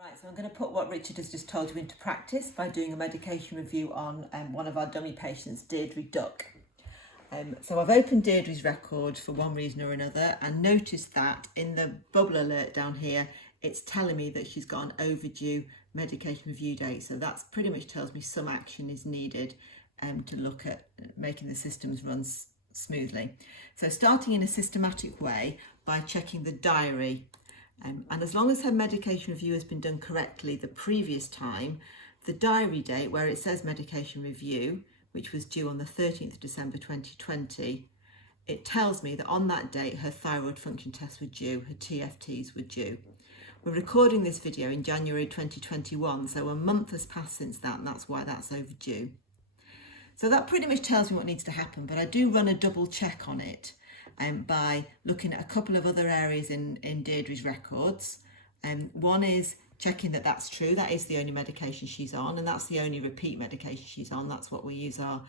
Right, so I'm going to put what Richard has just told you into practice by doing a medication review on one of our dummy patients, Deirdre Duck. So I've opened Deirdre's record for one reason or another and noticed that in the bubble alert down here, it's telling me that she's got an overdue medication review date. So that's pretty much tells me some action is needed to look at making the systems run smoothly. So starting in a systematic way by checking the diary. And as long as her medication review has been done correctly the previous time, the diary date where it says medication review, which was due on the 13th of December 2020, it tells me that on that date her thyroid function tests were due, her TFTs were due. We're recording this video in January 2021, so a month has passed since that, and that's why that's overdue. So that pretty much tells me what needs to happen, but I do run a double check on it by looking at a couple of other areas in Deirdre's records. One is checking that that's true, that is the only medication she's on, and that's the only repeat medication she's on. That's what we use our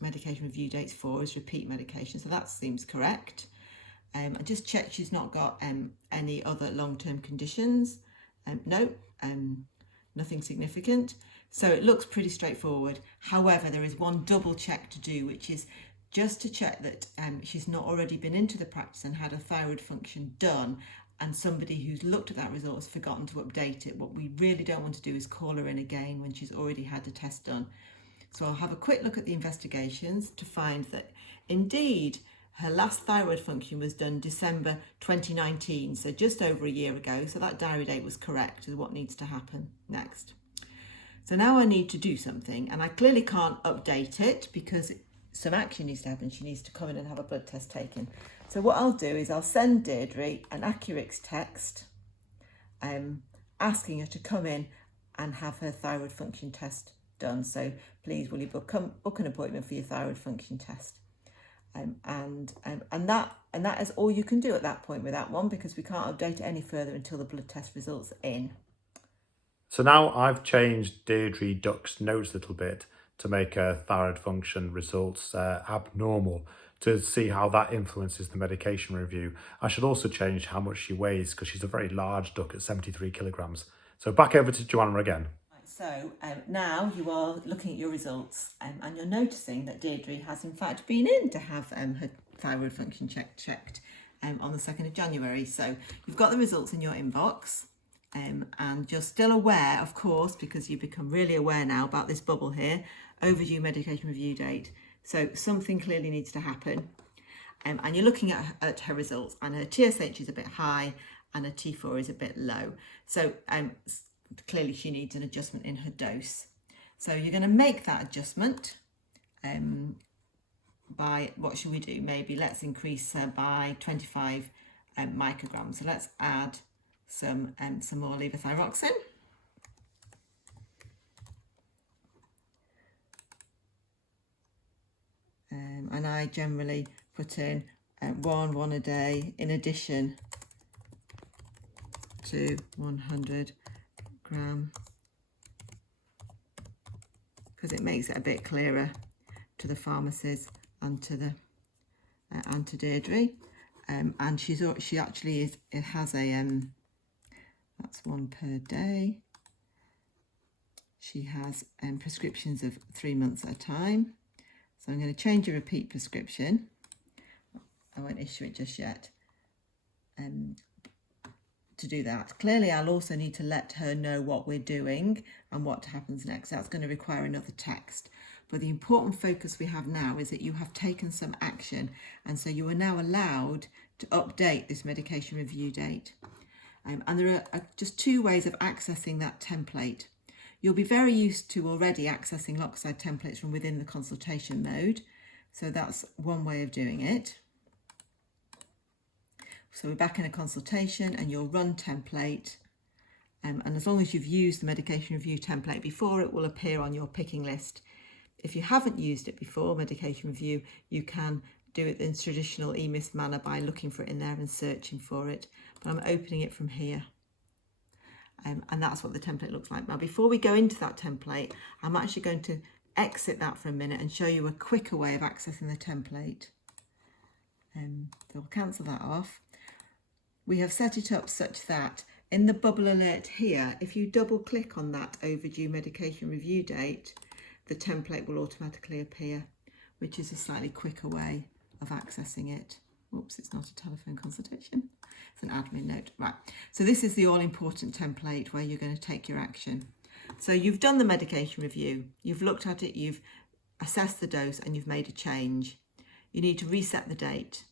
medication review dates for, is repeat medication, so that seems correct. I just checked she's not got any other long-term conditions. No, nothing significant. So it looks pretty straightforward. However, there is one double check to do, which is just to check that she's not already been into the practice and had a thyroid function done, and somebody who's looked at that result has forgotten to update it. What we really don't want to do is call her in again when she's already had the test done. So I'll have a quick look at the investigations to find that indeed her last thyroid function was done December 2019, so just over a year ago. So that diary date was correct, is what needs to happen next. So now I need to do something, and I clearly can't update it because some action needs to happen. She needs to come in and have a blood test taken. So what I'll do is I'll send Deirdre an Accurix text asking her to come in and have her thyroid function test done. So please, will you book an appointment for your thyroid function test? And that is all you can do at that point with that one, because we can't update it any further until the blood test results are in. So now I've changed Deirdre Duck's notes a little bit to make her thyroid function results abnormal, to see how that influences the medication review. I should also change how much she weighs, because she's a very large duck at 73 kilograms. So back over to Joanna again. So now you are looking at your results and you're noticing that Deirdre has in fact been in to have her thyroid function checked on the 2nd of January. So you've got the results in your inbox and you're still aware, of course, because you've become really aware now about this bubble here, overdue medication review date. So something clearly needs to happen. And you're looking at her results, and her TSH is a bit high and her T4 is a bit low. So clearly she needs an adjustment in her dose. So you're going to make that adjustment by, what should we do? Maybe let's increase her by 25 micrograms. So let's add some more levothyroxine. And I generally put in one a day in addition to 100 gram, because it makes it a bit clearer to the pharmacies and to the and to Deirdre. And she actually is, it has a that's one per day. She has prescriptions of 3 months at a time. So I'm going to change a repeat prescription. I won't issue it just yet. To do that, clearly I'll also need to let her know what we're doing and what happens next. That's going to require another text. But the important focus we have now is that you have taken some action, and so you are now allowed to update this medication review date. And there are just 2 ways of accessing that template. You'll be very used to already accessing Lockside templates from within the consultation mode. So that's one way of doing it. So we're back in a consultation and your run template. And as long as you've used the medication review template before, it will appear on your picking list. If you haven't used it before, medication review, you can do it in traditional EMIS manner by looking for it in there and searching for it. But I'm opening it from here. And that's what the template looks like. Now, before we go into that template, I'm actually going to exit that for a minute and show you a quicker way of accessing the template. So we'll cancel that off. We have set it up such that in the bubble alert here, if you double click on that overdue medication review date, the template will automatically appear, which is a slightly quicker way of accessing it. Oops, it's not a telephone consultation. It's an admin note. Right, so this is the all-important template where you're going to take your action. So you've done the medication review, you've looked at it, you've assessed the dose and you've made a change. You need to reset the date.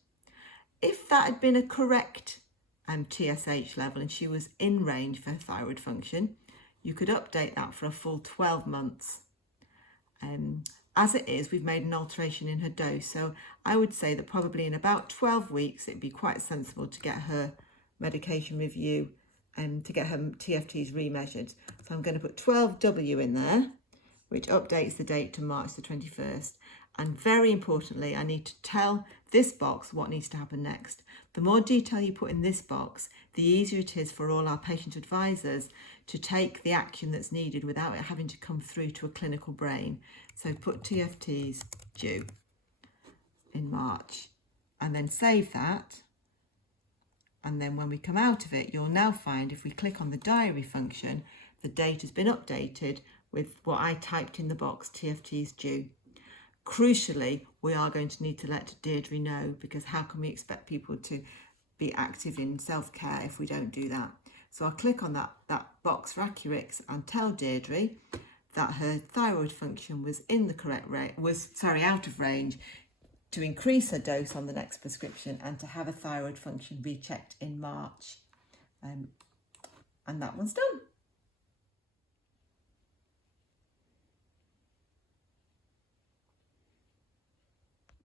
If that had been a correct TSH level and she was in range for her thyroid function, you could update that for a full 12 months. As it is, we've made an alteration in her dose, so I would say that probably in about 12 weeks it'd be quite sensible to get her medication review and to get her TFTs remeasured. So I'm going to put 12W in there, which updates the date to March the 21st. And very importantly, I need to tell this box what needs to happen next. The more detail you put in this box, the easier it is for all our patient advisors to take the action that's needed without it having to come through to a clinical brain. So put TFTs due in March and then save that. And then when we come out of it, you'll now find if we click on the diary function, the date has been updated with what I typed in the box, TFTs due. Crucially, we are going to need to let Deirdre know, because how can we expect people to be active in self-care if we don't do that? So I'll click on that box for Accurix and tell Deirdre that her thyroid function was in the correct range, out of range, to increase her dose on the next prescription and to have a thyroid function rechecked in March. And that one's done.